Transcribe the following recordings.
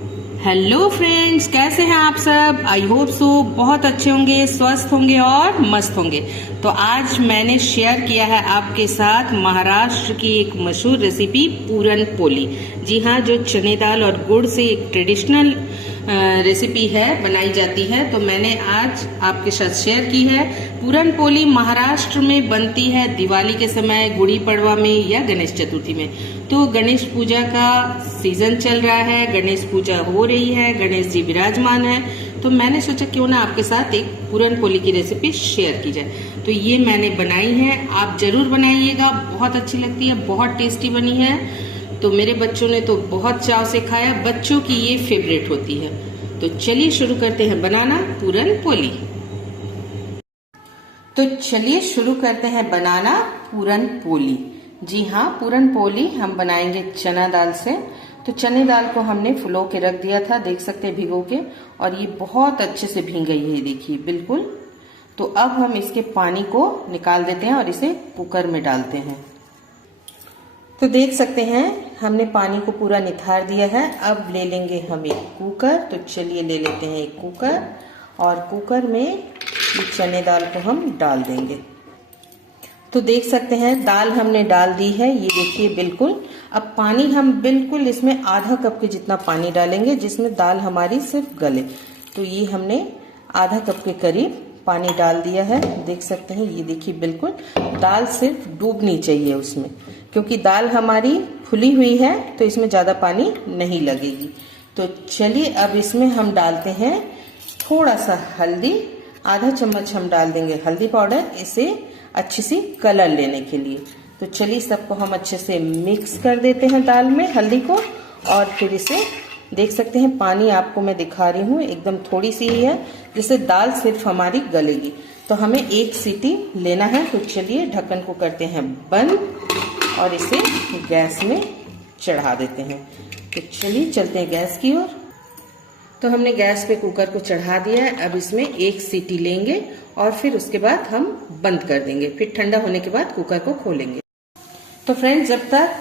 Hello friends, कैसे हैं आप सब। आई होप सो बहुत अच्छे होंगे, स्वस्थ होंगे और मस्त होंगे। तो आज मैंने शेयर किया है आपके साथ महाराष्ट्र की एक मशहूर रेसिपी पूरन पोली। जी हाँ, जो चने दाल और गुड़ से एक ट्रेडिशनल रेसिपी है, बनाई जाती है। तो मैंने आज आपके साथ शेयर की है। पूरन पोली महाराष्ट्र में बनती है दिवाली के समय, गुड़ी पड़वा में या गणेश चतुर्थी में। तो गणेश पूजा का सीजन चल रहा है, गणेश पूजा हो रही है, गणेश जी विराजमान है। तो मैंने सोचा क्यों ना आपके साथ एक पूरन पोली की रेसिपी शेयर की जाए। तो ये मैंने बनाई है, आप जरूर बनाइएगा, बहुत अच्छी लगती है, बहुत टेस्टी बनी है। तो मेरे बच्चों ने तो बहुत चाव से खाया, बच्चों की ये फेवरेट होती है। तो चलिए शुरू करते हैं बनाना पूरन पोली। तो चलिए शुरू करते हैं बनाना पूरन पोली। जी हाँ, पूरन पोली हम बनाएंगे चना दाल से। तो चने दाल को हमने फुलो के रख दिया था, देख सकते हैं भिगो के, और ये बहुत अच्छे से भीग गई है, देखिए बिल्कुल। तो अब हम इसके पानी को निकाल देते हैं और इसे कुकर में डालते हैं। तो देख सकते हैं हमने पानी को पूरा निथार दिया है। अब ले लेंगे हम एक कुकर। तो चलिए ले लेते हैं एक कुकर, और कुकर में ये चने दाल को हम डाल देंगे। तो देख सकते हैं दाल हमने डाल दी है, ये देखिए बिल्कुल। अब पानी हम बिल्कुल इसमें आधा कप के जितना पानी डालेंगे, जिसमें दाल हमारी सिर्फ गले। तो ये हमने आधा कप के करीब पानी डाल दिया है, देख सकते हैं। ये देखिए बिल्कुल दाल सिर्फ डूबनी चाहिए उसमें, क्योंकि दाल हमारी फुली हुई है तो इसमें ज्यादा पानी नहीं लगेगी। तो चलिए अब इसमें हम डालते हैं थोड़ा सा हल्दी, आधा चम्मच हम डाल देंगे हल्दी पाउडर, इसे अच्छी सी कलर लेने के लिए। तो चलिए सबको हम अच्छे से मिक्स कर देते हैं दाल में हल्दी को, और फिर इसे देख सकते हैं पानी आपको मैं दिखा रही हूँ, एकदम थोड़ी सी ही है, जिससे दाल सिर्फ हमारी गलेगी। तो हमें एक सीटी लेना है। तो चलिए ढक्कन को करते हैं बंद और इसे गैस में चढ़ा देते हैं। तो चलिए चलते हैं गैस की ओर। तो हमने गैस पे कुकर को चढ़ा दिया है। अब इसमें एक सीटी लेंगे और फिर उसके बाद हम बंद कर देंगे। फिर ठंडा होने के बाद कुकर को खोलेंगे। तो फ्रेंड्स, जब तक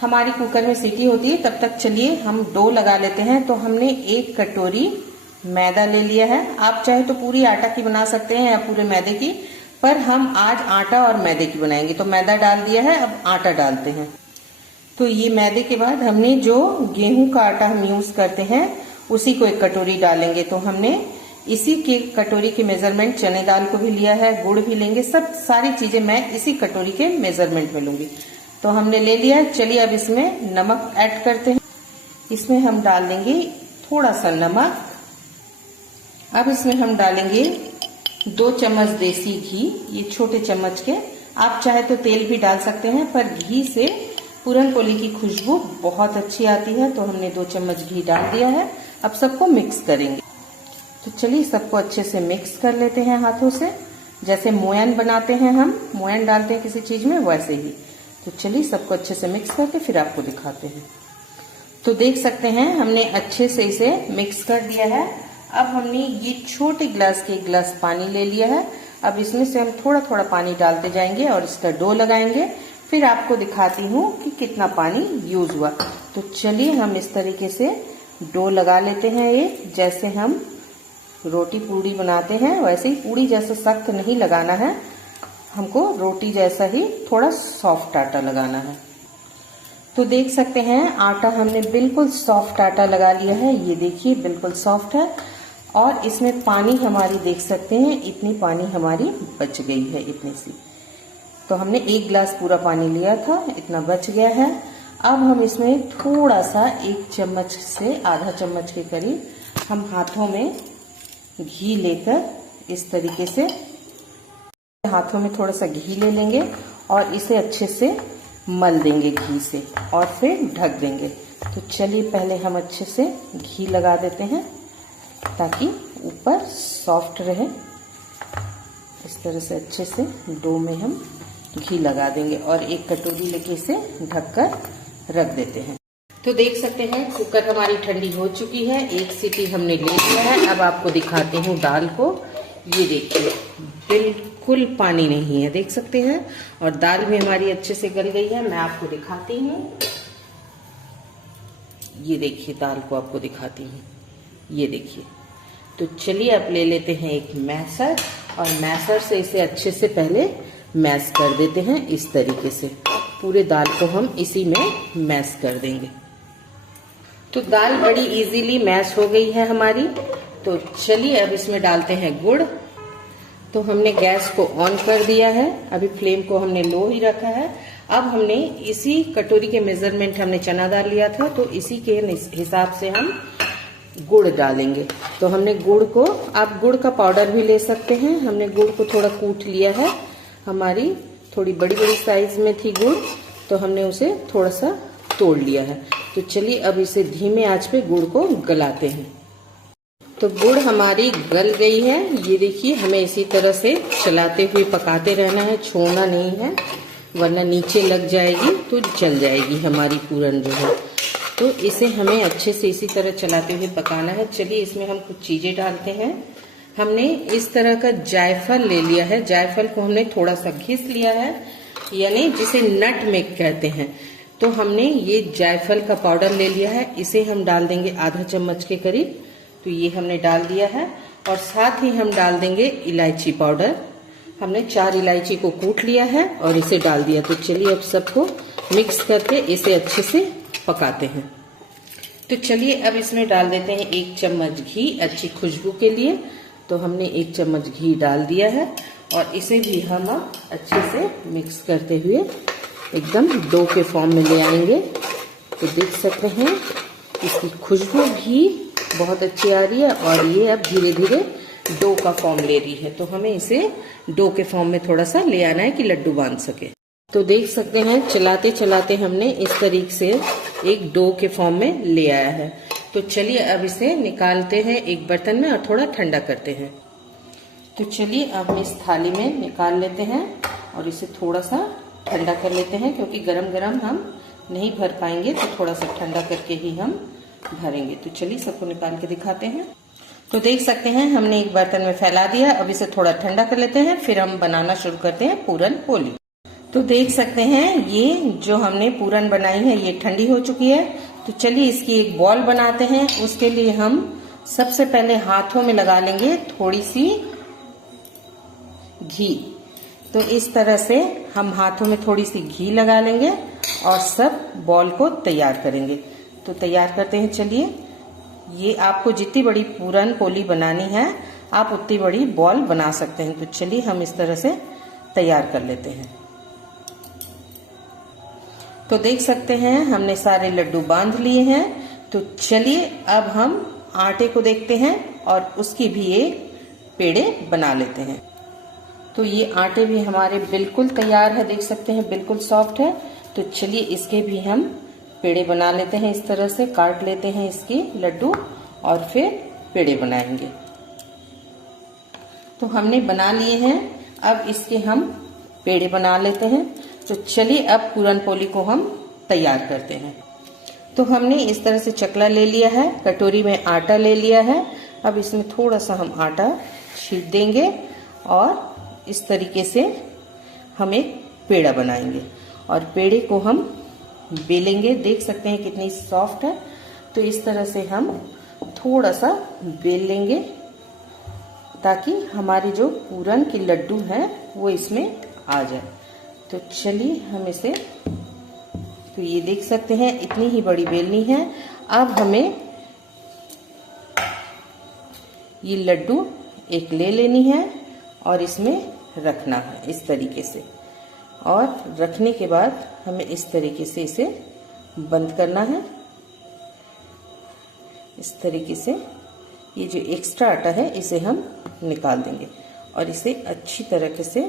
हमारी कुकर में सीटी होती है तब तक चलिए हम डो लगा लेते हैं। तो हमने एक कटोरी मैदा ले लिया है। आप चाहे तो पूरी आटा की बना सकते हैं या पूरे मैदे की, पर हम आज आटा और मैदे की बनाएंगे। तो मैदा डाल दिया है, अब आटा डालते हैं। तो ये मैदे के बाद हमने जो गेहूं का आटा हम यूज करते हैं उसी को एक कटोरी डालेंगे। तो हमने इसी के कटोरी के मेजरमेंट चने दाल को भी लिया है, गुड़ भी लेंगे, सब सारी चीजें मैं इसी कटोरी के मेजरमेंट में लूंगी। तो हमने ले लिया है। चलिए अब इसमें नमक ऐड करते हैं। इसमें हम डाल देंगे थोड़ा सा नमक। अब इसमें हम डालेंगे 2 चम्मच देसी घी, ये छोटे चम्मच के। आप चाहे तो तेल भी डाल सकते हैं, पर घी से पूरन पोली की खुशबू बहुत अच्छी आती है। तो हमने 2 चम्मच घी डाल दिया है। अब सबको मिक्स करेंगे। तो चलिए सबको अच्छे से मिक्स कर लेते हैं हाथों से, जैसे मोयन बनाते हैं, हम मोयन डालते हैं किसी चीज में, वैसे ही। तो चलिए सबको अच्छे से मिक्स करके फिर आपको दिखाते हैं। तो देख सकते हैं हमने अच्छे से इसे मिक्स कर दिया है। अब हमने ये छोटे गिलास के 1 गिलास पानी ले लिया है। अब इसमें से हम थोड़ा थोड़ा पानी डालते जाएंगे और इसका डो लगाएंगे। फिर आपको दिखाती हूँ कि कितना पानी यूज हुआ। तो चलिए हम इस तरीके से डो लगा लेते हैं। ये जैसे हम रोटी पूड़ी बनाते हैं वैसे ही, पूड़ी जैसा सख्त नहीं लगाना है हमको, रोटी जैसा ही थोड़ा सॉफ्ट आटा लगाना है। तो देख सकते हैं आटा हमने बिल्कुल सॉफ्ट आटा लगा लिया है, ये देखिए बिल्कुल सॉफ्ट है। और इसमें पानी हमारी देख सकते हैं, इतनी पानी हमारी बच गई है, इतनी सी। तो हमने 1 गिलास पूरा पानी लिया था, इतना बच गया है। अब हम इसमें थोड़ा सा 1 चम्मच से आधा चम्मच के करीब हम हाथों में घी लेकर इस तरीके से हाथों में थोड़ा सा घी ले लेंगे और इसे अच्छे से मल देंगे घी से, और फिर ढक देंगे। तो चलिए पहले हम अच्छे से घी लगा देते हैं ताकि ऊपर सॉफ्ट रहे। इस तरह से अच्छे से डो में हम घी लगा देंगे और एक कटोरी लेके इसे ढककर रख देते हैं। तो देख सकते हैं कुकर हमारी ठंडी हो चुकी है, 1 सीटी हमने ले लिया है। अब आपको दिखाती हूँ दाल को, ये देखिए बिल्कुल पानी नहीं है, देख सकते हैं, और दाल भी हमारी अच्छे से गल गई है। मैं आपको दिखाती हूँ, ये देखिए दाल को आपको दिखाती हूँ, ये देखिए। तो चलिए अब ले लेते हैं एक मैशर और मैशर से इसे अच्छे से पहले मैश कर देते हैं। इस तरीके से पूरे दाल को हम इसी में मैश कर देंगे। तो दाल बड़ी इजीली मैश हो गई है हमारी। तो चलिए अब इसमें डालते हैं गुड़। तो हमने गैस को ऑन कर दिया है, अभी फ्लेम को हमने लो ही रखा है। अब हमने इसी कटोरी के मेजरमेंट हमने चना दाल लिया था, तो इसी के हिसाब से हम गुड़ डालेंगे। तो हमने गुड़ को, आप गुड़ का पाउडर भी ले सकते हैं, हमने गुड़ को थोड़ा कूट लिया है। हमारी थोड़ी बड़ी बड़ी साइज में थी गुड़, तो हमने उसे थोड़ा सा तोड़ लिया है। तो चलिए अब इसे धीमे आंच पे गुड़ को गलाते हैं। तो गुड़ हमारी गल गई है, ये देखिए। हमें इसी तरह से चलाते हुए पकाते रहना है, छोड़ना नहीं है, वरना नीचे लग जाएगी तो जल जाएगी हमारी पूरन जो है। तो इसे हमें अच्छे से इसी तरह चलाते हुए पकाना है। चलिए इसमें हम कुछ चीजें डालते हैं। हमने इस तरह का जायफल ले लिया है, जायफल को हमने थोड़ा सा घिस लिया है, यानी जिसे नटमेग कहते हैं। तो हमने ये जायफल का पाउडर ले लिया है, इसे हम डाल देंगे आधा चम्मच के करीब। तो ये हमने डाल दिया है और साथ ही हम डाल देंगे इलायची पाउडर। हमने 4 इलायची को कूट लिया है और इसे डाल दिया। तो चलिए अब सबको मिक्स करके इसे अच्छे से पकाते हैं। तो चलिए अब इसमें डाल देते हैं 1 चम्मच घी अच्छी खुशबू के लिए। तो हमने 1 चम्मच घी डाल दिया है और इसे भी हम अब अच्छे से मिक्स करते हुए एकदम डो के फॉर्म में ले आएंगे। तो देख सकते हैं इसकी खुशबू भी बहुत अच्छी आ रही है और ये अब धीरे धीरे डो का फॉर्म ले रही है। तो हमें इसे डो के फॉर्म में थोड़ा सा ले आना है कि लड्डू बांध सके। तो देख सकते हैं चलाते चलाते हमने इस तरीके से एक डो के फॉर्म में ले आया है। तो चलिए अब इसे निकालते हैं एक बर्तन में और थोड़ा ठंडा करते हैं। तो चलिए अब इस थाली में निकाल लेते हैं और इसे थोड़ा सा ठंडा कर लेते हैं, क्योंकि गरम गरम हम नहीं भर पाएंगे, तो थोड़ा सा ठंडा करके ही हम भरेंगे। तो चलिए सबको निकाल के दिखाते हैं। तो देख सकते हैं हमने एक बर्तन में फैला दिया, अब इसे थोड़ा ठंडा कर लेते हैं, फिर हम बनाना शुरू करते हैं पूरन पोली। तो देख सकते हैं ये जो हमने पूरन बनाई है ये ठंडी हो चुकी है। तो चलिए इसकी एक बॉल बनाते हैं। उसके लिए हम सबसे पहले हाथों में लगा लेंगे थोड़ी सी घी। तो इस तरह से हम हाथों में थोड़ी सी घी लगा लेंगे और सब बॉल को तैयार करेंगे। तो तैयार करते हैं। चलिए ये आपको जितनी बड़ी पूरन पोली बनानी है आप उतनी बड़ी बॉल बना सकते हैं। तो चलिए हम इस तरह से तैयार कर लेते हैं। तो देख सकते हैं हमने सारे लड्डू बांध लिए हैं। तो चलिए अब हम आटे को देखते हैं और उसकी भी एक पेड़े बना लेते हैं। तो ये आटे भी हमारे बिल्कुल तैयार है, देख सकते हैं बिल्कुल सॉफ्ट है। तो चलिए इसके भी हम पेड़े बना लेते हैं। इस तरह से काट लेते हैं इसके लड्डू और फिर पेड़े बनाएंगे। तो हमने बना लिए हैं, अब इसके हम पेड़े बना लेते हैं। तो चलिए अब पूरन पोली को हम तैयार करते हैं। तो हमने इस तरह से चकला ले लिया है, कटोरी में आटा ले लिया है। अब इसमें थोड़ा सा हम आटा छीट देंगे और इस तरीके से हम एक पेड़ा बनाएंगे और पेड़े को हम बेलेंगे। देख सकते हैं कितनी सॉफ्ट है। तो इस तरह से हम थोड़ा सा बेल लेंगे ताकि हमारी जो पूरन की लड्डू है वो इसमें आ जाए। तो चलिए हम इसे, तो ये देख सकते हैं इतनी ही बड़ी बेलनी है। अब हमें ये लड्डू एक ले लेनी है और इसमें रखना है इस तरीके से, और रखने के बाद हमें इस तरीके से इसे बंद करना है। इस तरीके से ये जो एक्स्ट्रा आटा है इसे हम निकाल देंगे और इसे अच्छी तरीके से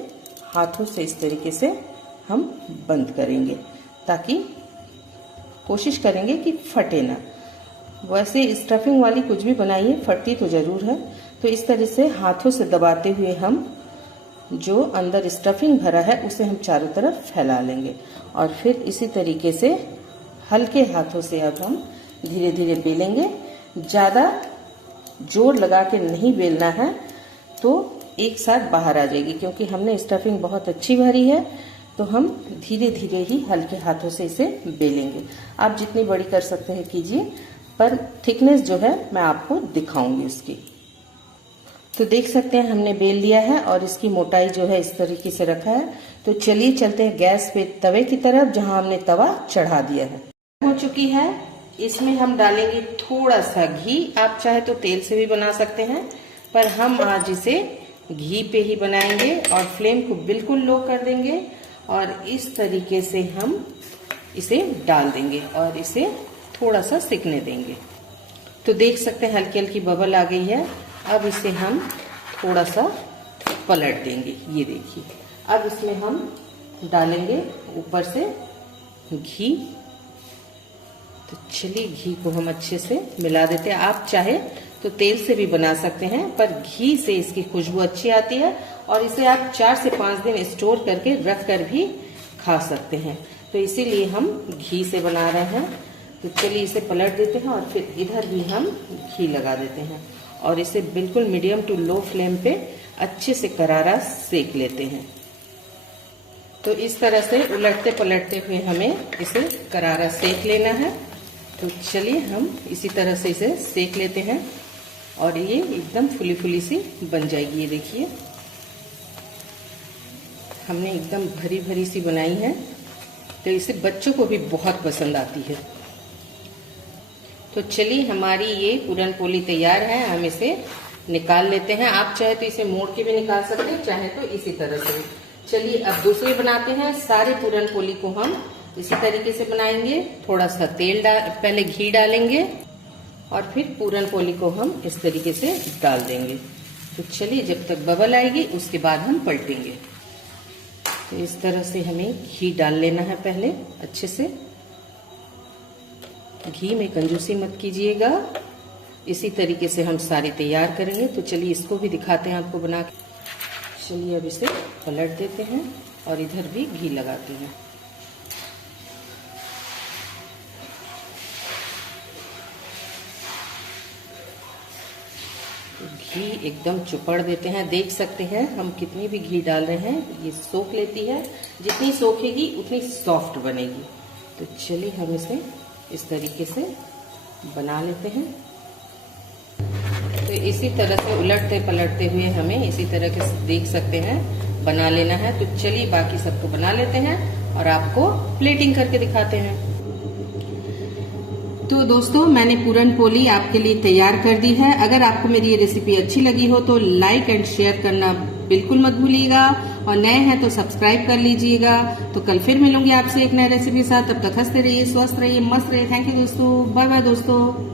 हाथों से इस तरीके से हम बंद करेंगे, ताकि कोशिश करेंगे कि फटे ना। वैसे स्टफिंग वाली कुछ भी बनाइए फटती तो जरूर है। तो इस तरह से हाथों से दबाते हुए हम जो अंदर स्टफिंग भरा है उसे हम चारों तरफ फैला लेंगे और फिर इसी तरीके से हल्के हाथों से अब हम धीरे धीरे बेलेंगे। ज़्यादा जोर लगा के नहीं बेलना है तो एक साथ बाहर आ जाएगी, क्योंकि हमने स्टफिंग बहुत अच्छी भरी है। तो हम धीरे धीरे ही हल्के हाथों से इसे बेलेंगे। आप जितनी बड़ी कर सकते हैं कीजिए, पर थिकनेस जो है मैं आपको दिखाऊंगी इसकी। तो देख सकते हैं हमने बेल लिया है और इसकी मोटाई जो है इस तरीके से रखा है। तो चलिए चलते हैं गैस पे तवे की तरफ, जहां हमने तवा चढ़ा दिया है। हो चुकी है, इसमें हम डालेंगे थोड़ा सा घी। आप चाहे तो तेल से भी बना सकते हैं, पर हम आज इसे घी पे ही बनाएंगे और फ्लेम को बिल्कुल लो कर देंगे और इस तरीके से हम इसे डाल देंगे और इसे थोड़ा सा सिकने देंगे। तो देख सकते हैं हल्की हल्की बबल आ गई है। अब इसे हम थोड़ा सा पलट देंगे। ये देखिए, अब इसमें हम डालेंगे ऊपर से घी। तो चलिए घी को हम अच्छे से मिला देते हैं। आप चाहे तो तेल से भी बना सकते हैं, पर घी से इसकी खुशबू अच्छी आती है और इसे आप 4 से 5 दिन स्टोर करके रख कर भी खा सकते हैं। तो इसीलिए हम घी से बना रहे हैं। तो चलिए इसे पलट देते हैं और फिर इधर भी हम घी लगा देते हैं और इसे बिल्कुल मीडियम टू लो फ्लेम पे अच्छे से करारा सेक लेते हैं। तो इस तरह से उलटते पलटते हुए हमें इसे करारा सेक लेना है। तो चलिए हम इसी तरह से इसे सेक लेते हैं और ये एकदम फुली फुली सी बन जाएगी। ये देखिए, हमने एकदम भरी भरी सी बनाई है। तो इसे बच्चों को भी बहुत पसंद आती है। तो चलिए हमारी ये पूरन पोली तैयार है। हम इसे निकाल लेते हैं। आप चाहे तो इसे मोड़ के भी निकाल सकते हैं, चाहे तो इसी तरह से। चलिए अब दूसरी बनाते हैं। सारे पूरन पोली को हम इसी तरीके से बनाएंगे। थोड़ा सा तेल पहले घी डालेंगे और फिर पूरन पोली को हम इस तरीके से डाल देंगे। तो चलिए जब तक बबल आएगी उसके बाद हम पलटेंगे। तो इस तरह से हमें घी डाल लेना है पहले अच्छे से। घी में कंजूसी मत कीजिएगा। इसी तरीके से हम सारी तैयार करेंगे। तो चलिए इसको भी दिखाते हैं आपको बना के। चलिए अब इसे पलट देते हैं और इधर भी घी लगाते हैं। घी एकदम चुपड़ देते हैं। देख सकते हैं हम कितनी भी घी डाल रहे हैं, ये सोख लेती है। जितनी सोखेगी उतनी सॉफ्ट बनेगी। तो चलिए हम इसे इस तरीके से बना लेते हैं। तो इसी तरह से उलटते पलटते हुए हमें इसी तरह के देख सकते हैं बना लेना है। तो चलिए बाकी सबको बना लेते हैं और आपको प्लेटिंग करके दिखाते हैं। तो दोस्तों मैंने पूरन पोली आपके लिए तैयार कर दी है। अगर आपको मेरी ये रेसिपी अच्छी लगी हो तो लाइक एंड शेयर करना बिल्कुल मत भूलिएगा और नए हैं तो सब्सक्राइब कर लीजिएगा। तो कल फिर मिलूंगी आपसे एक नई रेसिपी के साथ। तब तक हंसते रहिए, स्वस्थ रहिए, मस्त रहिए। थैंक यू दोस्तों, बाय बाय दोस्तों।